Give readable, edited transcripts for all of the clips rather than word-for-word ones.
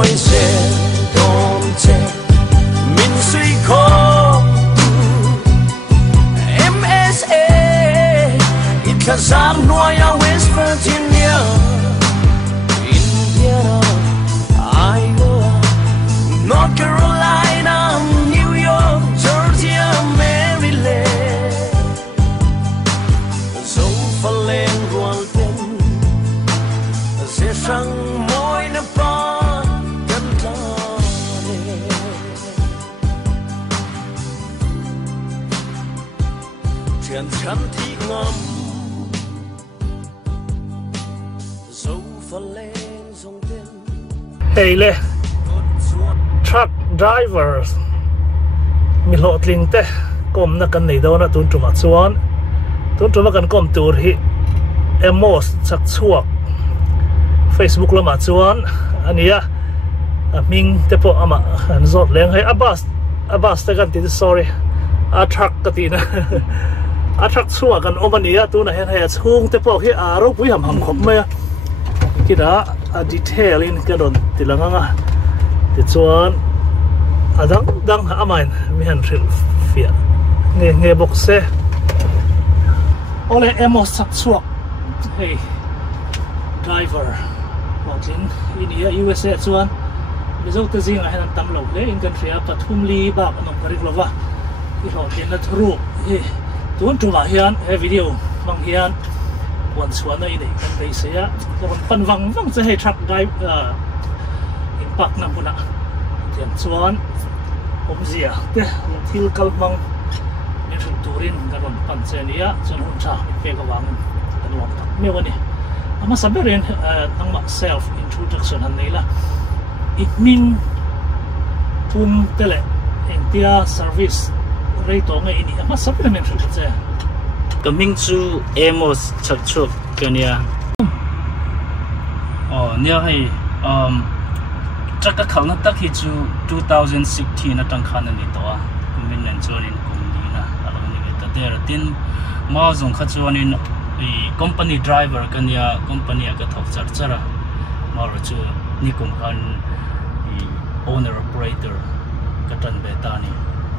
môi xe đom che mình suy khó MSA it khazam noya West Virginia Indiana Iowa North Carolina New York Georgia Maryland dấu pha lên ruộng tên sẽ sang môi nắp ba cân ta chuyện chăn thị ngầm dấu pha lên dòng tên hey le truck drivers mi lo tling te kom na kan nei do na tun tuma chuan tun tuma kan kom tur hi emos chak chuak Facebook lama chuan ania ming te po ama an zot leng hai abas te kan ti sorry a truck ka ti na a truck chuak kan omania tu na hen hai chung te po hi a ro pui ham khop me kida a detail in kan ron tilanga ti chuan adang amain mi han ril fia nge boxe ole emos chak chuak hey driver watching in here USA chuan result te zinga han tam lo le in country a pathum li ba anong karik lova I ho tin na thru hi tun tuma hian he video mang hian wan chuan ai nei kan dei se ya kon pan wang che he truck drive impact na puna tian chuan omzia te thil kalmang ni thun turin garon pan che nia chon hun cha pe ka wang kan lom tak me wani ama saberin nang self introduction han neila ikmin tum tele entia service reito nge ini ama supplement che coming to emos chakchuk kania nia hai chaka khang tak hi chu 2016 na tang khan ni to kumin nen chonin kumni na along ni ta der tin ma zong kha chonin company driver kania company ka thok chara mar chu ni kum khan owner operator ka tan betani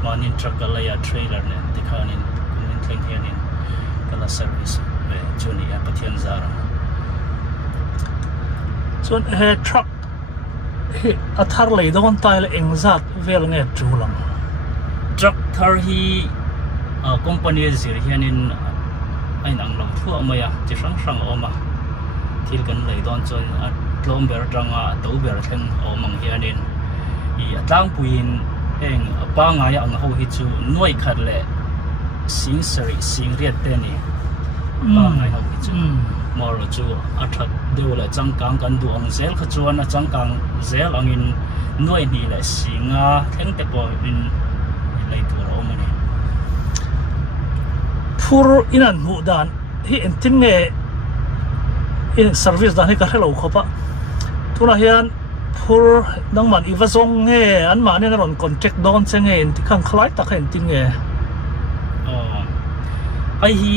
manin truck la ya trailer ne tikhanin kumin thleng hianin kala service be chuni ya pathian zara chon he truck he athar lei don tail engzat vel nge chulang truck thar hi company zir hianin ai nang lo thu amaya chi sang oma thil kan lei don chon tlom ber tanga to ber thlen omang hianin I atlang puin eng pa nga ya ang ho hi chu noi khat le sing sari sing riat te ni pa nga ho hi chu mor chu athat deu la changkang kan du ang zel kha chuan a changkang zel angin noi ni la singa theng te po in lei tur omani pur inan mu dan hi entin nge in service dan hi ka hello khopa tuna hian pur nang man iwazong nge an ma ne ron contact don che nge ti khang khlai tak hen tin nge ai hi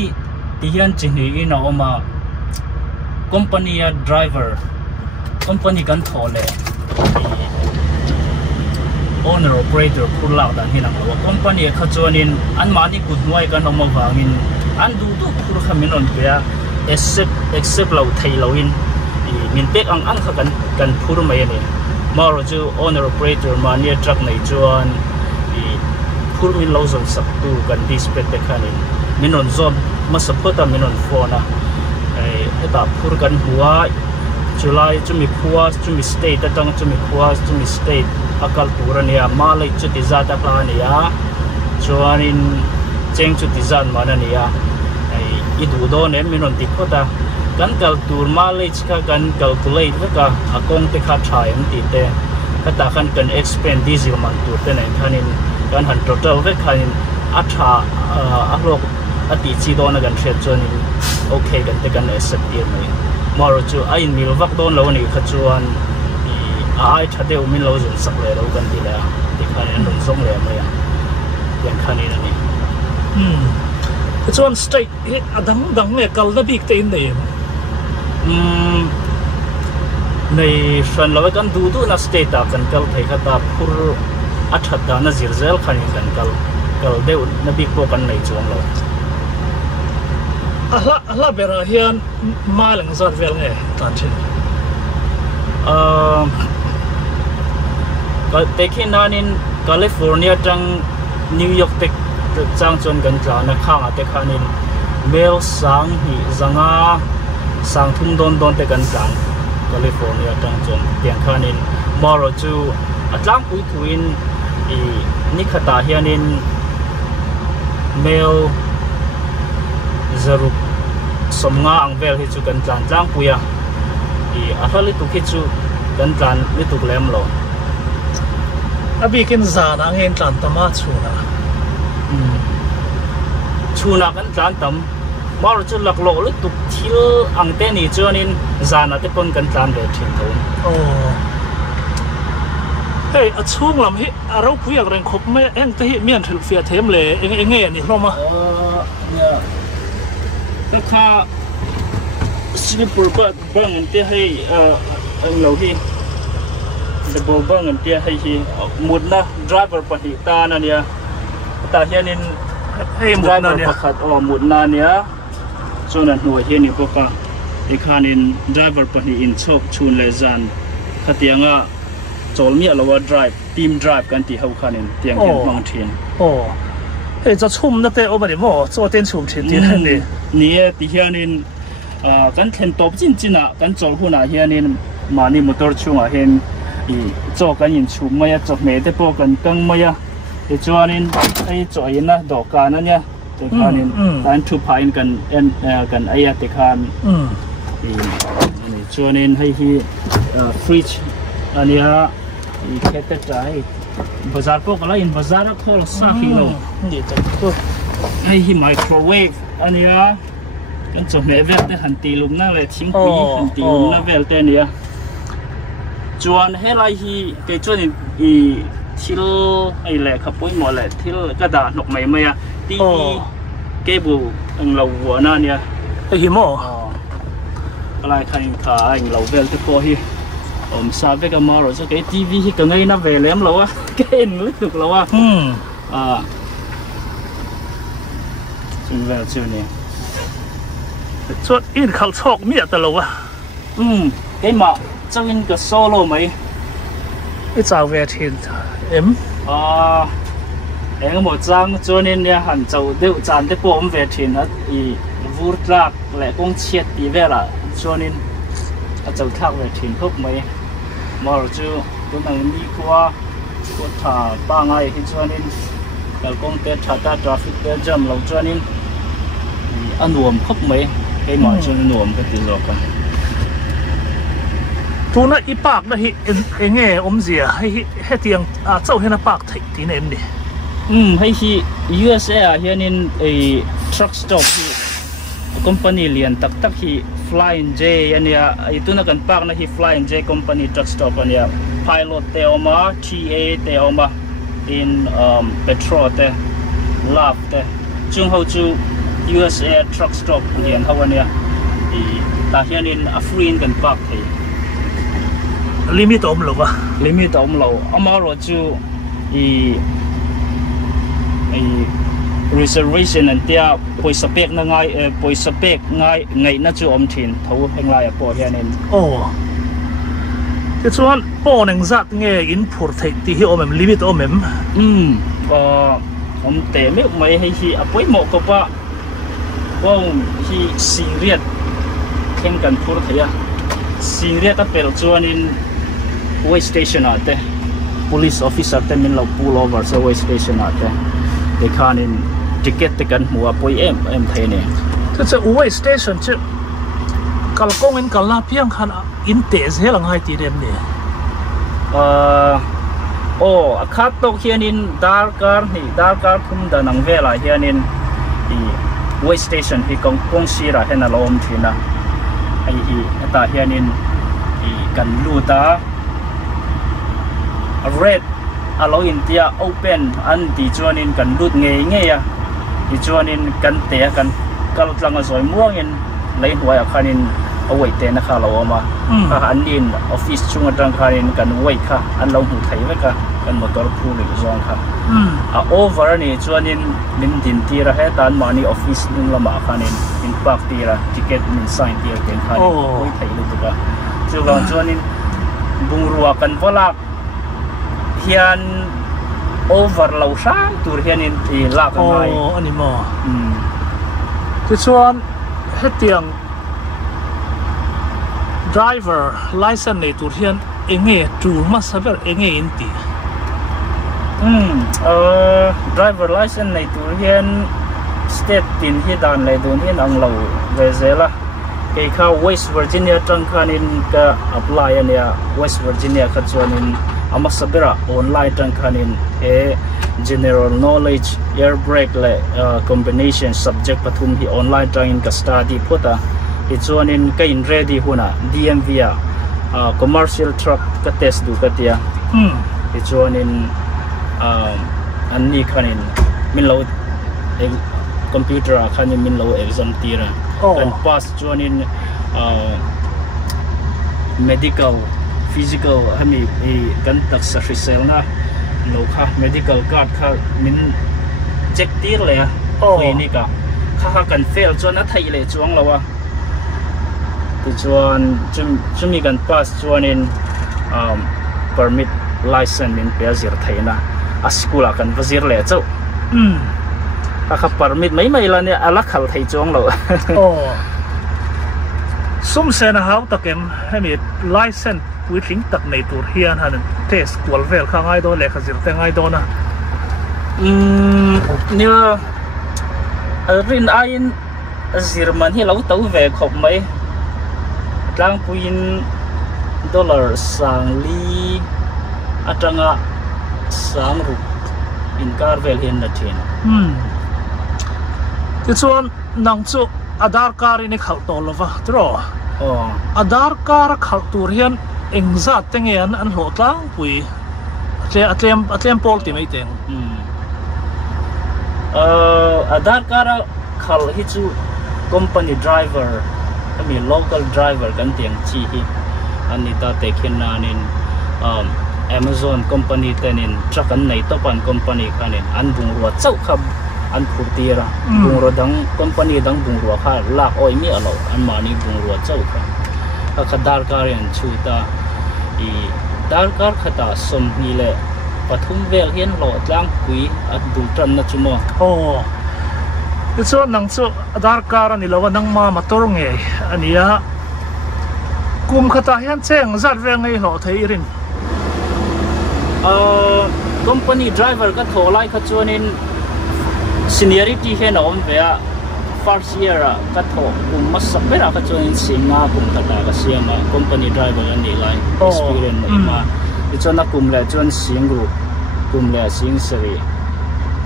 tian chini ina oma company driver company kan thole owner operator purla dan hinang lo company kha chuanin an mani kut noi kan oma wangin an du du pur khamin on pia except lo thei lo in min pek ang kha kan phur mai ni maro chu owner operator mani truck nei chuan phur min lo zon sak tu kan dispatch te khanin minon zon ma support a minon phone a eta phur kan huwa July chumi khuwa chumi state atang chumi khuwa chumi state akal turania malai chu tizata plania chuanin cheng chu tizan manania ai idu do ne minon tikota kan kal tur malai chka kan calculate ka akong te kha thai am ti te kata kan kan expand diesel man tur te nei khanin kan han total ve khanin atha ahlok ati chi do na kan thret chuanin okay kan te kan accept ti mai maro chu ai mil vak don lo ni kha chuan ai thade umin lo zun sak le lo kan ti la ti khanin lung song le mai yan khanin ani chuan straight adang dang me kal na bik te in nei nei san lo kan du du na state ta kan kal thei khata phur a that da na zirzel khan kan kal deu na big po kan nei chuang lo ala bera hian malang zat vel nge tan thin te khinanin California tang New York tek chang chon kan tla na khanga te khanin mel sang hi zanga sang thum don te kan tlang California tang chon tiang khanin maro chu atlang pui thuin I nikhata hianin mel zarup somnga ang vel hi chu kan tlang puya I athali tu khi chu kan tlan li tu lem lo abi kin zana ngen tlan tama chuna kan tlan tam mar chu lak lo lu tu thil ang te ni chuanin zana te pon kan tlan ve thin thon hey a chung lam hi a ro puyak reng khop me eng te hi mian thil fia them le eng ni hloma ta kha Singapore bang an te hai ang lo hi the ball bang an te hai hi mudna driver pahi ta na nia ta hianin hey mudna nia pakhat mudna nia chunan hnuai hi ni boka ikhanin driver pahi in chok chun le zan khatianga cholmi alawa drive team drive kan ti ho khanin tiang hian mang thin hey cha chum na te obari mo cho ten chum thin ti ni ni ti hianin kan thlen top chin kan chol huna hianin mani motor chunga hen I cho kan in chum maya chok me te po kan kang maya e chuanin ai choina dokan ania te khanin kan thu phain kan aya te khan ni chuanin hei hi fridge ania I khete tai bazar po kala in bazar khol sa kilo ni ta ko hei hi microwave ania kan chok me vel te han ti lum na le thing pi han ti lum na vel te nia chuan helai hi ke chuan I thil ai le khapoi mo le thil ka da nok mai maya ti cable ang lo wa na nia hi mo alai khain kha ang lo vel te po hi sa ve ka maro so ke TV hi ka ngai na ve lem lo a ke en lu tuk lo a chung vel chu ni chuan in khal chok mi ta lo wa ke ma chawin ka solo mai I chau ve thin em eng mo chang chuanin ya han chau deu chan te po ve thin a I vur tlak le kong chiat ti vela chuanin a chau thak ve thin thok mai mar chu tunang ni kwa ko tha pa ngai hi chuanin kal kong te thata traffic te jam lo chuanin anuam khop mai ke ma chu nuam ka ti lo kan tuna I park na hi enge omzia he tiang a chau hena park thei ti na em ni hei hi USA hianin a truck stop hi company lian tak hi Flying J ania ituna kan park na hi Flying J company truck stop ania pilot te oma TA te oma in petrol te lab te chung ho chu USA truck stop lian hawania I ta hianin a free kan park thei limit om lo wa limit om lo amaro chu I reservation and tia poisa pek na ngai poisa pek ngai na chu om thin tho henglai po hianin te chuan po neng zat nge in phur thei ti hi omem limit omem om te me mai hei hi apoi mo ko pa hi singriat khen kan phur theia singriat a pel chuanin way station ate police officer te min lo pull over so way station ate they can in ticket te kan hua poi em thei ne cha way station che kal kong in kal na piang khan in te zelang hai ti dem ni a khat tok hianin dar car phum da nang vela hianin I way station hi kong sira hena lom thina ai hi ata hianin I kan lu ta red alo India open an ti chuanin kan lut nge ya ti chuanin kan te kan kal tlang a zoi muangin lei huai a khanin เอาไว้เต้นนะคะเราเอามาค่ะอันนี้ออฟฟิศช่วงจังค่ะนี่กันไว้ค่ะอันเราหูไทยไว้ค่ะกันมอเตอร์พูลิกจงค่ะโอเวอร์นี่ชวนนี่มินดินตีระเหตุการณ์มานี่ออฟฟิศนึงละมาค่ะนี่มินปากตีระทิเก็ตมินไซน์ตีระเป็นค่ะนี่ไว้ไทยเลยจ้ะชวนนี่บุงรัวกันเพราะลักเฮียนโอเวอร์เราช้างตัวเฮียนี่ตีลากกันไปอันนี้มั้งที่ชวนเหตุเตียง driver license ในตัวเฮียนเองจูมาสับเองอินตีdriver license ในตัวเฮียน state ตินที่ด่านเลยตัวเฮียนอังเราเวเซล่ะเกี่ยวกับ West Virginia จังคันินก็ apply อันเนี้ย West Virginia ก็ชวนนินอามาสับระ online จังคันินgeneral knowledge air brake และ combination subject ปฐุมที่ online จังอินก็ study พุทธะที่ชวนนินก็อิน ready หุ่นอ่ะ DMV อ่ะcommercial truck ก็ test ดูก็เตียที่ชวนนินอันนี้คันินมินเราคอมพิวเตอร์คันินมินเรา exam ตีระกัน pass ชวนนินmedical physical ให้มีกันตักสถิตินะเราค่ะ medical card ค่ะมินเช็คตีเลยอ่ะคุยนี่ก็ค่ะกัน fail ชวนนัทไทยเลยช่วงเราอ่ะที่ชวนจะมีกัน pass ชวนนินpermit license มินเปียสิร์ไทยนะอาสกุลกันวสิร์เลยเจ้าถ้า permit ไม่ละเนี่ยอาลักขัลไทยช่วงเราสมเสนาหาตะเกมให้มี license วิธีตักในตัวเฮียนฮันเทสกวลเวลข้างไอ้โดนเลยขจิรแต่งไอ้โดนนะเนี่ยรินไอ้สิรมันที่เราตัวเวลขบไหมตั้งพูน$สังลีอาจารย์สังรูอินการเวลเห็นนัดเห็นที่ส่วนนังจูอาดาร์การ์นี่เขาโตแล้ววะตรออาดาร์การ์เขาตัวเรียนเองจัดตั้งเงินอันโหดล้างปุยอัตเลมโพลที่ไม่เต็งอาดาร์การ์เขาฮิจู company driver มี local driver กันเตียงชีฮิอันนี้ตาเตคินนานินAmazon company แต่นินจักกันในตัวปัน company คันนินอันบุงรัวเจ้าครับอันพูดตีระบุงรัวดัง company ดังบุงรัวค่ะลากอ้อยมีอะไรอันมานี่บุงรัวเจ้าครับถ้าดาร์การ์ยันชูตาอีดาร์การ์ขตาสมนี่แหละปฐุมเวลเห็นหลอดล้างปุ๋ยอัดดูจันนะจุโม่ที่ส่วนนังสู้ดาร์การ์นี่เราว่านังมาตัวงไงอันนี้ฮะกุมขตาเห็นเชิงจัดเวงไงหลอดไทยรินcompany driver ก็โทรไล่เขาชวนนิน seniority เห็นอมเวีย first year ก็โทรกุมมาสับเวลาเขาชวนนินสิงห์กุมขตาก็เสียมา company driver อันนี้ไล่ experience นี่มาที่ชวนนักกุมเลยชวนสิงห์กุมเลยสิงห์สรี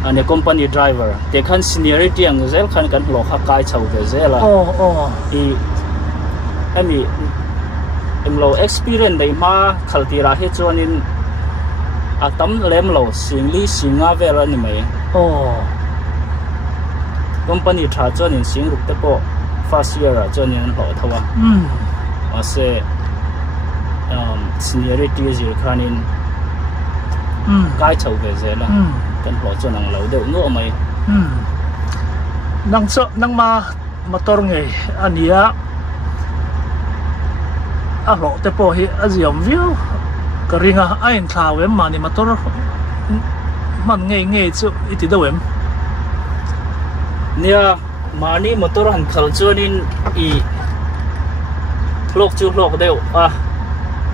อันนี้ company driver แต่ขั้น seniority อย่างเซลขั้นกันหลอกหักกายเช่าเซลละอีอันนี้เรา experience ได้มาขัลตีราเหตุชวนนินอาตั้มเล่มเราสิงลีสิงห์เวลานี่ไหมcompany ถ้าจวนนินสิงห์รูปเตปอ first year จวนนินหล่อทว่าว่าเสseniority สิคันินกายเช่าเวเซละกันหล่อจวนนังเราเดี๋ยวนู้ไหมนังมาตัวไงอันนี้หล่อเตปอที่อาเซียนวิวก็เรียกไอ้อินทาวเวมมานี่มาตัวมันง่ายๆจู่อิติดเวมเนี่ยมานี่มาตัวหันขัลจวนินอีโลกจู่โลกเดียว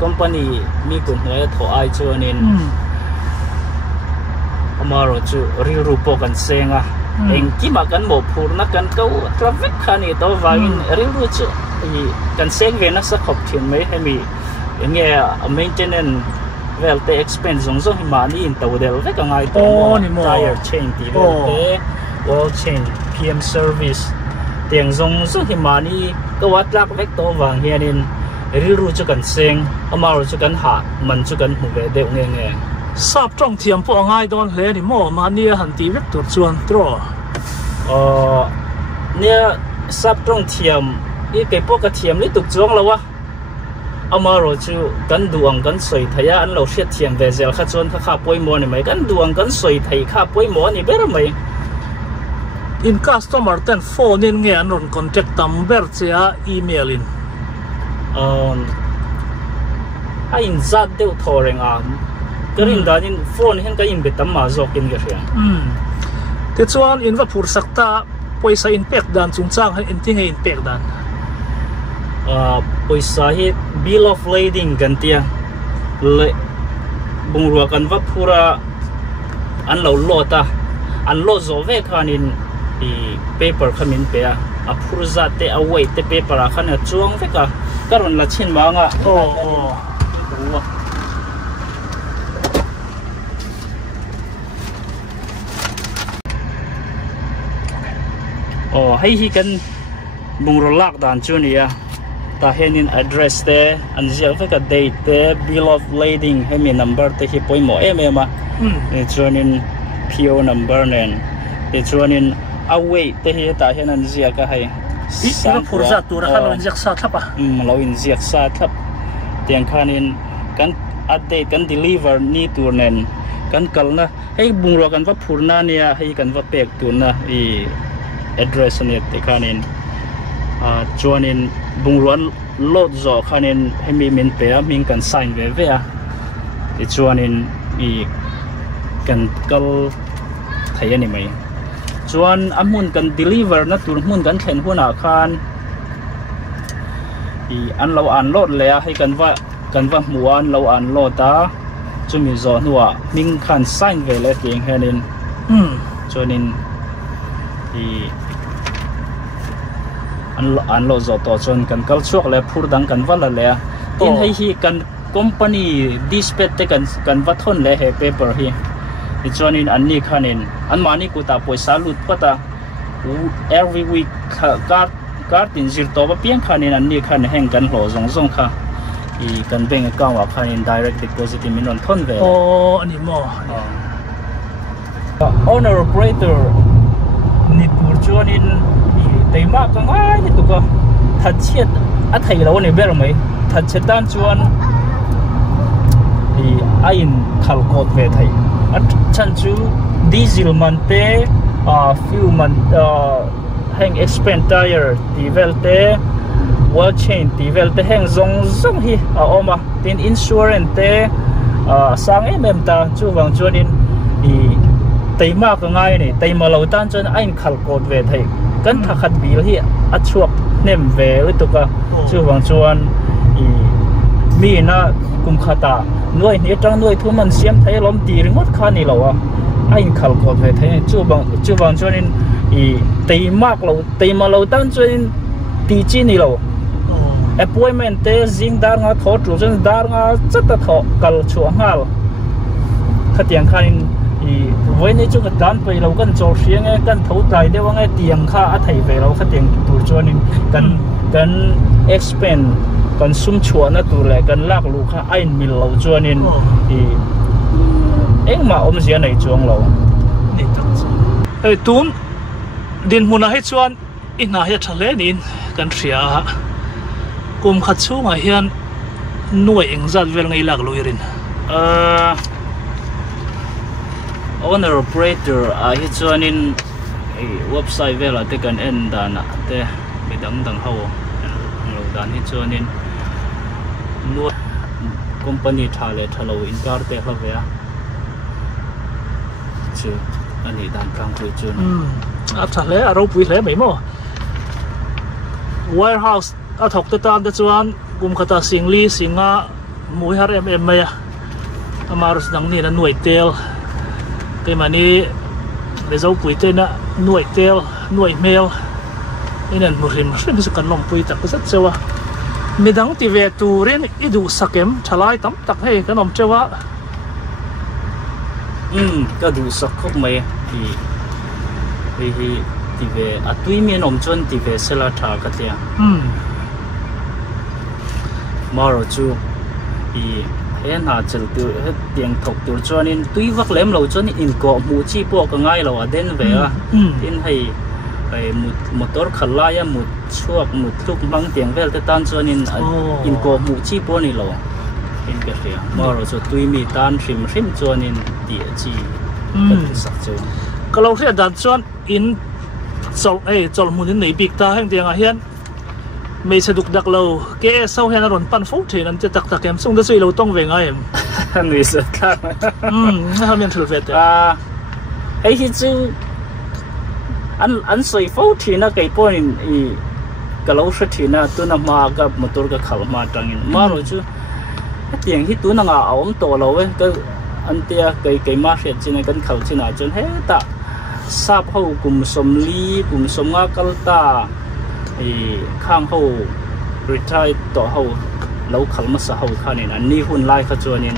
company มีกลุ่มอะไรถอไอจวนินมาเราจู่ริรูปกันเซงเองกี่มากันบอกพูดนักกันเขาทราฟิกคันนี้ตัววางินริรูจู่กันเซงเวนักสักขบถิ่นไม่ให้มีอย่างเงี้ย maintenance well the expense สงสารหิมานี่อินตัวเดียวได้ก็ง่ายตัว tire chain ที่เwall chain PM service เตียงสงสารหิมานี่ก็วัดลักเวกตัววางเฮียนินรู้จุกันเซงเอามารู้จุกันหามันจุกันหูเดียวเงี้ยทราบจ้องเทียมพวกง่ายโดนเลยนี่โม่มาเนี่ยหันตีเวกตัวส่วนตัวเนี่ยทราบจ้องเทียม i cái po cái thiam lấy tục chuang lâu á ama rồi chú gần duang gần soi thấy anh lâu xét thiam về giờ khát chuan khát bôi mỏ này mấy gần duang gần soi thấy khát bôi mỏ này biết mấy in customer ten phone in nghe anh run contact number chia email in in zat đều thò rèn cái in đó in phone hiện cái in bị tắm mà dọc in cái gì thế chuan in va phur sakta paisa impact dan chung chang in ting impact dan paisa hi bill of lading kan tia le bungrua kan va phura an lo lota an lo zo ve khan in i paper khamin pe a phur za te away te paper a khan a chuang ve ka karon la chin ma nga hay hi kan bungro lak dan chu nia ta henin address te an zel ve ka date te bill of lading hemi number te hi poimo em e chuanin PO number nen e chuanin away te hi ta hen an zia ka hai sang phurza tur khan in jak sa thapa lo in ziak sa thap tiang khanin kan update kan deliver ni tur nen kan kalna hei bungro kan va phurna nia hei kan va pek tur na I address ni te khanin chuanin bungruan lot zo khanin hemi min pe min kan sign ve ve a ti chuanin I kan kal thai ani mai chuan amun kan deliver na tur mun kan thlen huna khan I an lo an lot le a hei kan va muan lo an lota chumi zo nuwa min khan sign ve le ting henin chuanin I an lo zo to chon kan kal chuak le phur dang kan vala le tin hei hi kan company dispatch te kan va thon le he paper hi I chuanin an ni khanin an mani ku ta poisa lut pata every week card tin zir to ba piang khanin an ni khan heng kan hlo zong kha I kan bank account wa khanin direct deposit min on thon ve ani mo owner operator ni pur chuanin tây mạc cái ngay thì tụi con thật chết á thầy lâu này biết rồi mấy thật chết tan chuan thì anh khảo cột về thầy á chân chú diesel man te fuel man hang expand tire thì vel te wall chain thì vel te hang zong hi mà tiền insurance te sang em ta chú vàng chuanin thì tây mạc cái ngay này tây mà lâu tan chuan anh khảo cột về thầy kan thakhat bil hi a chuak nem ve utuka chu wang chuan I mi na kum khata noi ni tang noi thu man siam thai lom ti ringot khani lo a in khal ko ve thai chu wang chuan in I tei ma lo tan chuan ti chi ni lo appointment te jing dar nga tho tru chen dar nga chata tho kal chu ngal khatiang khanin với này chúng ta đan bày lâu gần chỗ riêng cái gần thấu tài để vào cái tiền kha ở thầy về lâu cái tiền tụi cho nên gần expand gần sum chuột nó tụi lại gần lạc lũ kha anh mình lâu cho nên thì em mà ông gì này chuông lâu hey tún din huna hết chuan in na hết thale nín gần xia cùng khát chú mà hiện nuôi anh giật về ngay lạc lũ rin owner operator hi chuanin website vela te kan en dana te midang ho lo dan hi chuanin no company thale thalo in kar te hlavea chu ani dan kang tu chun a thale a ro pui hle mai mo warehouse a thok te tan te chuan kum khata singli singa mui har em mai amarus dang ni na nuai tel cái mà ní để dấu bụi tên á nuôi teo nuôi mèo nên một hình rất là cần lòng bụi tập rất sâu à mình đang đi về tù đến ít đủ sắc em trả lại tắm tắc hay cái lòng treo á cái đủ sắc không mấy thì đi về à tuy miền ông chuẩn đi về sẽ là thà cái gì mà rồi chú thì hiện hà chịu từ hết tiền thọc từ cho nên tuy vắc lém lâu cho nên in cọ mù chi bộ cái ngay lâu ở đến về à đến hay cái motor khalla ya một chuộc một lúc băng tiếng về tới tan cho nên in có một chi bố này lo in cái gì mà rồi cho tụi mi tan sim cho nên địa chi cái sắc cho cái lâu thì đặt cho in chọn một những này bị ta hàng tiếng hiền mấy sẽ đục đặc lâu cái sau hiện rồi pan phốt thì nênจะตักem xong tới suy lâu tông về ngay em người sợ khác hai miền thử về ấy thì chứ anh suy phốt thì nó cái point cái lâu thì nó tôi nằm mà cái motor cái khẩu mà trăng mà rồi chứ tiếng thì tôi nó ngả ống tổ lâu ấy cái anh tia cái mà hiện trên cái khẩu trên nào trên hết ta sắp hậu cùng sôm ly cùng sôm ngã cái taข้างเขา retire ต่อเขาแล้วเขามาสาวเขาเนี่ยอันนี้หุ่นไล่เขาจวนเนี่ย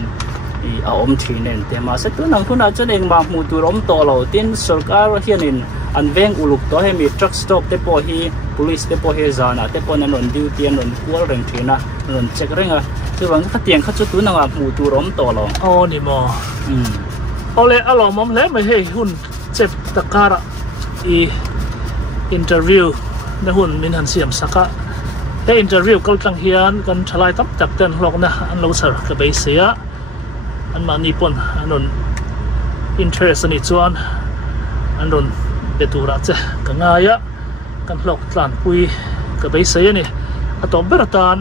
เอาอมทีเนี่ยแต่มาสักตัวหนังทุนอาจจะเองมาหมู่ตัวล้มต่อเราที่สุดก็เฮียเนี่ยอันเวงอุลุกต่อให้มี truck stop เตปอฮี police เตปอฮีจานะเตปอนั่นนนดิวเตียนนนกัวเร่งทีนะนนเช็คเร่งอ่ะคือว่าเขาเตียงเขาจะตัวหนังหมู่ตัวล้มต่อเราอ๋อนี่มอเอาเลยเอาหล่อมอมแล้วไม่ให้หุ่นเจ็บตะการะinterviewในหุ่นมินหันเสียมสักได้อินเตอร์วิวก็ตั้งเฮียนกันทลายตับจับเต้นหลอกนะอันเราเสิร์ฟกับไปเสียอันมาญี่ปุ่นอันนั้นอินเทอร์สนิทชวนอันนั้นเดือดร้อนเจ้กันง่ายกันหลอกหลานคุยกับไปเสียนี่อัตโนมัติตาน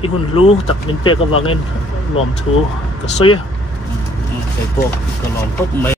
อีหุ่นรู้ตักมินเปกับวางเงินรวมทูกับเสียไอ้พวกก็ลองพบไม่